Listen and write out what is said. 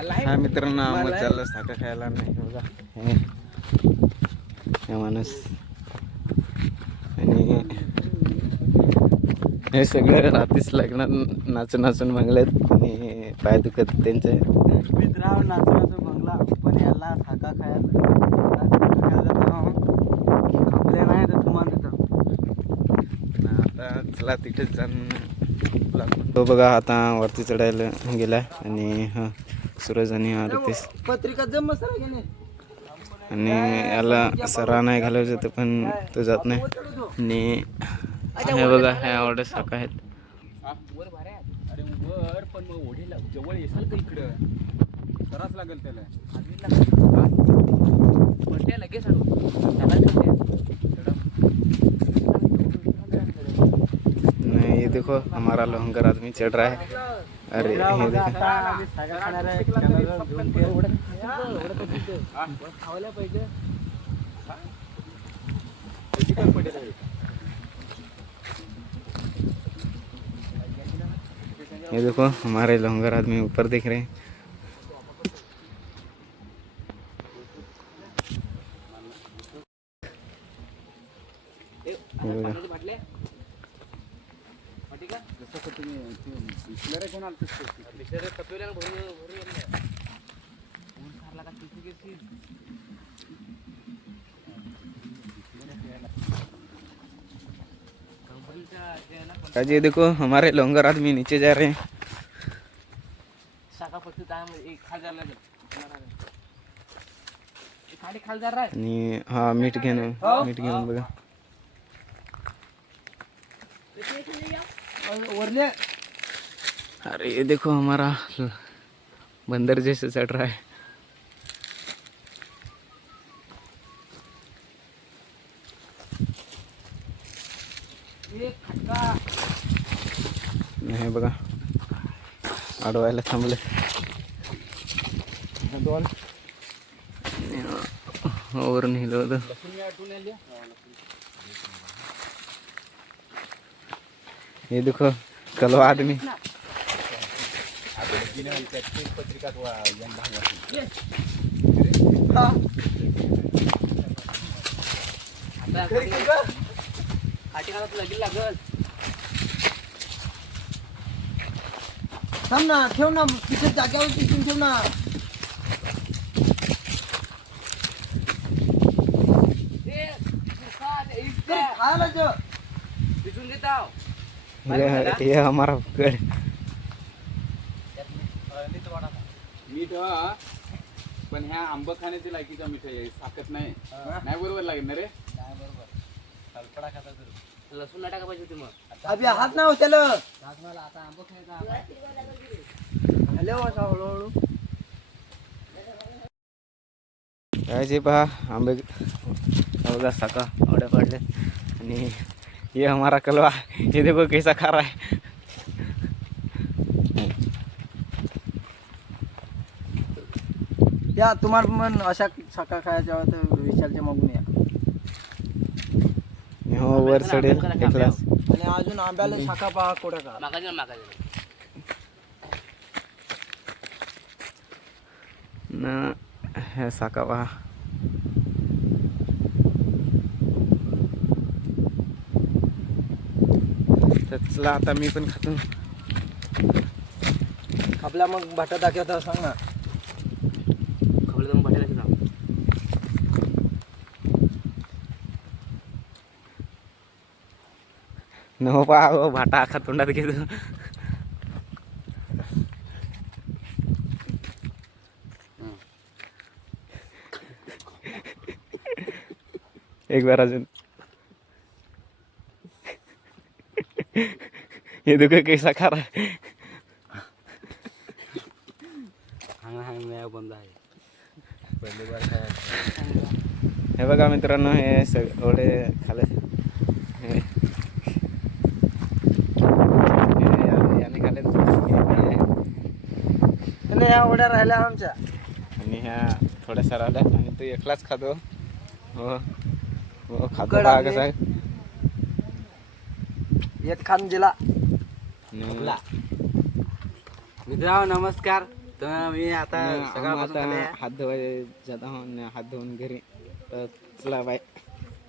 हा मित्रांनो आम्हाला चाललं साखर खायला नाही बघा हे माणूस आणि हे सगळे रात्रीच लग्नात नाचून नाचून भांगलेत आणि पाय दुखत त्यांचे मित्रांनो नाचून नाचून भांगला पण याला साखर खायला खपले नाही तर तुम्हाला तिथं आता चला तिथेच जाऊन तो बघा आता वरती चढायला गेलाय आणि हा सूरज आणि आरतीस पत्रिका जम सर गेले आणि याला सरा नाही घालायचं तर पण तो जात नाही आणि हे बघा ह्या एवढ्या साखा आहेत अरे वर पण मग ओढीला जवळ येसाल का इकडं सराच लागेल त्याला लगेच नहीं, ये देखो हमारा लोहंगर आदमी चढ़ रहा है। अरे ये देखो ये देखो हमारे लोहंगर आदमी ऊपर दिख रहे हैं। ये देखो हमारे लोंगर आदमी नीचे जा रहे हैं। आणि हा मीठ घेऊन बघा अरे ये देखो हमारा बंदर जैसे चढ़ रहा है। हे बघा अडवायला थांबले वर नेलं होतं। ये देखो कलवा आदमी थांब ना ठेव ना तिथे जाग्यावर तिथून ठेव ना खायला तिथून देता ये हमारा गड मीठ पण ह्या आंब खाण्याची लायकीचा मीठ आहे साखत नाही नाही बरोबर लागेल ना रे लसूण टाका पाहिजे होती मग अभि हात नाही होत्याला आता आंब खायचा हळूहळू काय जे पहा आंबे बघा साका आवड्या पडले आणि ये हमारा कलवा ये देखो कैसा खा रहा है। या तुम्हाला मन अशा शाखा खायच्या तर विचारचे मागून या हो वर चढेल एकलाच आणि अजून आंब्याला शाखा पहा कोड्या का ना हे साका पहा तर चला आता मी पण खातो। आपल्या मग भाटा दाखवता सांग ना खबरदार मग भाटा दाखवता नो पहा भाटा आखा तोंडात घेतो। एक बार अजून ये देखो कैसा खा रहा है। बंद आहे हे बघा मित्रांनो हे सगळे खाले याने खाले ह्या ओढ्या राहिल्या आमच्या आणि ह्या थोड्याशा राहिल्या आणि तो एकलाच खातो। हो हो खातो बघा कसा एक खान दिला मित्रांनो मित्रांनो नमस्कार तर मी आता आणि आम्ही सकाळपासून आता खाल्ले. हात धुवायला जात आहोत आणि हात धुवून घरी तर चला बाय.